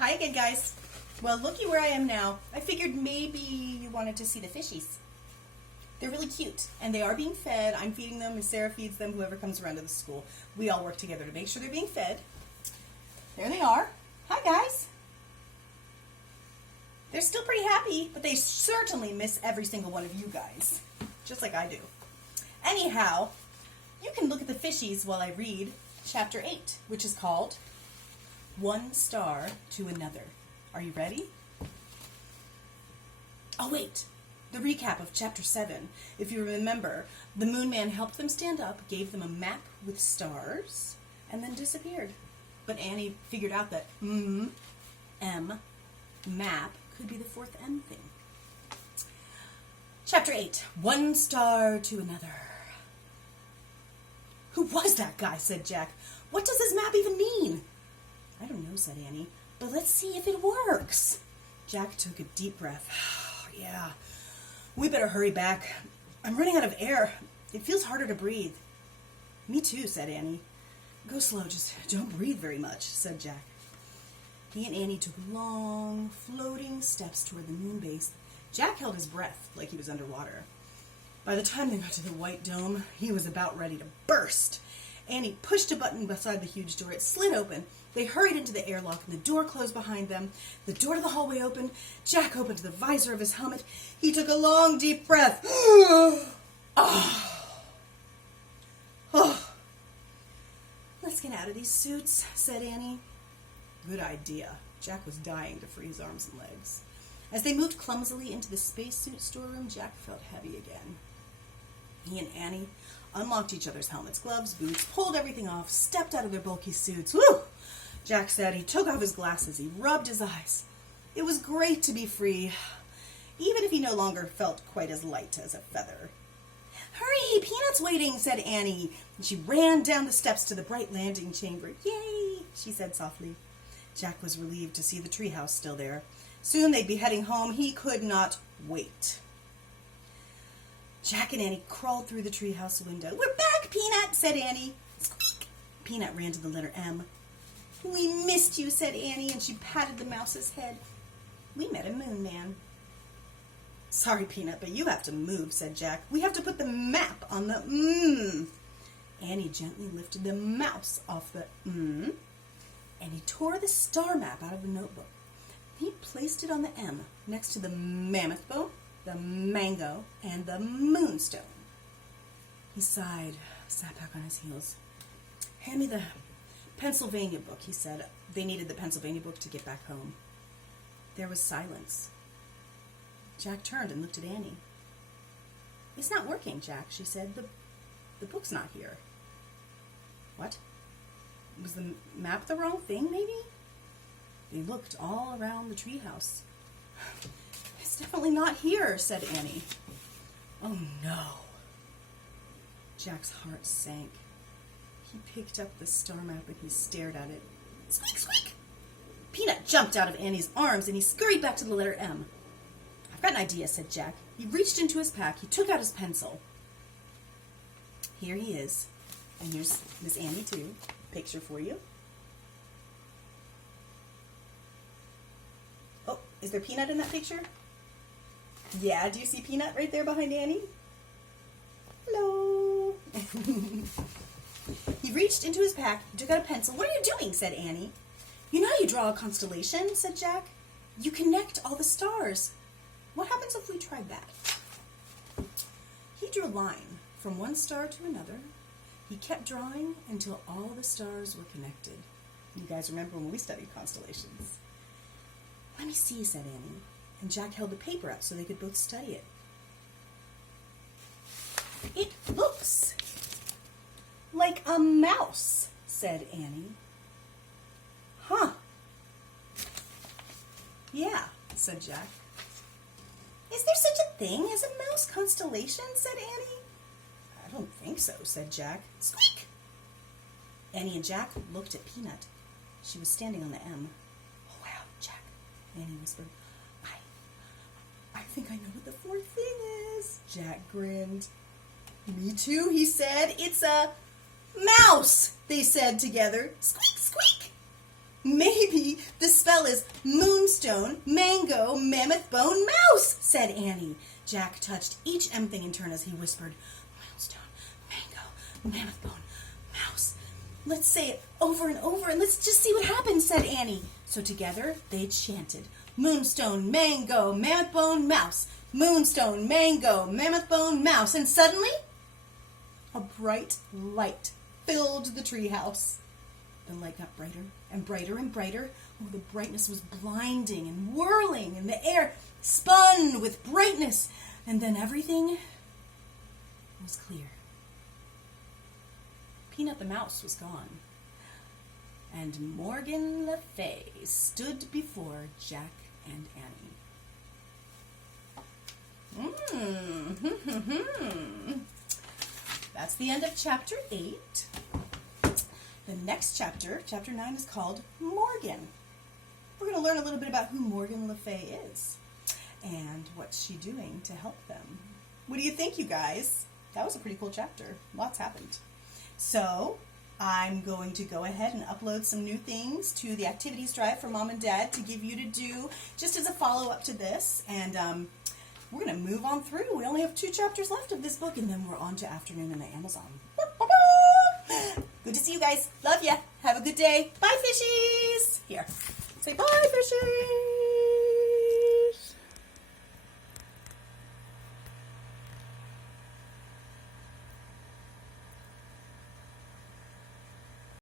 Hi again, guys. Well, looky where I am now. I figured maybe you wanted to see the fishies. They're really cute, and they are being fed. I'm feeding them, and Sarah feeds them, whoever comes around to the school. We all work together to make sure they're being fed. There they are. Hi, guys. They're still pretty happy, but they certainly miss every single one of you guys, just like I do. Anyhow, you can look at the fishies while I read Chapter 8, which is called One Star to Another. Are you ready? Oh, wait. The recap of Chapter 7. If you remember, the Moon Man helped them stand up, gave them a map with stars, and then disappeared. But Annie figured out that M, map, could be the fourth M thing. Chapter 8. One Star to Another. Who was that guy? Said Jack. What does this map even mean? I don't know, said Annie, but let's see if it works. Jack took a deep breath. Yeah, we better hurry back. I'm running out of air. It feels harder to breathe. Me too, said Annie. Go slow, just don't breathe very much, said Jack. He and Annie took long, floating steps toward the moon base. Jack held his breath like he was underwater. By the time they got to the white dome, he was about ready to burst. Annie pushed a button beside the huge door. It slid open. They hurried into the airlock, and the door closed behind them. The door to the hallway opened. Jack opened the visor of his helmet. He took a long, deep breath. Let's get out of these suits, said Annie. Good idea. Jack was dying to free his arms and legs. As they moved clumsily into the spacesuit storeroom, Jack felt heavy again. He and Annie unlocked each other's helmets, gloves, boots, pulled everything off, stepped out of their bulky suits. Woo! Jack said. He took off his glasses. He rubbed his eyes. It was great to be free, even if he no longer felt quite as light as a feather. Hurry, Peanut's waiting, said Annie. And she ran down the steps to the bright landing chamber. Yay, she said softly. Jack was relieved to see the treehouse still there. Soon they'd be heading home. He could not wait. Jack and Annie crawled through the treehouse window. We're back, Peanut, said Annie. Squeak! Peanut ran to the letter M. We missed you, said Annie, and she patted the mouse's head. We met a moon man. Sorry, Peanut, but you have to move, said Jack. We have to put the map on the Annie gently lifted the mouse off the and he tore the star map out of the notebook. He placed it on the M next to the mammoth bone, the mango, and the moonstone. He sighed, sat back on his heels. Hand me the Pennsylvania book, he said. They needed the Pennsylvania book to get back home. There was silence. Jack turned and looked at Annie. It's not working, Jack, she said. The book's not here. What? Was the map the wrong thing, maybe? They looked all around the treehouse. It's definitely not here, said Annie. Oh, no. Jack's heart sank. He picked up the star map and he stared at it. Squeak, squeak! Peanut jumped out of Annie's arms and he scurried back to the letter M. I've got an idea, said Jack. He reached into his pack. He took out his pencil. Here he is. And here's Miss Annie, too. Picture for you. Oh, is there Peanut in that picture? Yeah, do you see Peanut right there behind Annie? Hello. He reached into his pack, he took out a pencil. What are you doing? Said Annie. You know how you draw a constellation, said Jack. You connect all the stars. What happens if we tried that? He drew a line from one star to another. He kept drawing until all the stars were connected. You guys remember when we studied constellations? Let me see, said Annie. And Jack held the paper out so they could both study it. It looks like a mouse, said Annie. Huh. Yeah, said Jack. Is there such a thing as a mouse constellation, said Annie. I don't think so, said Jack. Squeak! Annie and Jack looked at Peanut. She was standing on the M. Oh, wow, Jack, Annie whispered. I think I know what the fourth thing is. Jack grinned. Me too, he said. It's a mouse, they said together. Squeak, squeak. Maybe the spell well as Moonstone, Mango, Mammoth Bone, Mouse, said Annie. Jack touched each M thing in turn as he whispered, Moonstone, Mango, Mammoth Bone, Mouse. Let's say it over and over and let's just see what happens, said Annie. So together they chanted, Moonstone, Mango, Mammoth Bone, Mouse. Moonstone, Mango, Mammoth Bone, Mouse. And suddenly, a bright light filled the treehouse. The light got brighter and brighter and brighter. Oh, the brightness was blinding and whirling, and the air spun with brightness. And then everything was clear. Peanut the mouse was gone. And Morgan Le Fay stood before Jack and Annie. That's the end of chapter 8. The next chapter, chapter 9, is called Morgan. We're going to learn a little bit about who Morgan Le Fay is and what's she doing to help them. What do you think, you guys? That was a pretty cool chapter. Lots happened. So I'm going to go ahead and upload some new things to the activities drive for Mom and Dad to give you to do just as a follow-up to this. And we're going to move on through. We only have 2 chapters left of this book, and then we're on to Afternoon in the Amazon. Good to see you guys. Love ya. Have a good day. Bye, fishies. Here. Say bye, fishies.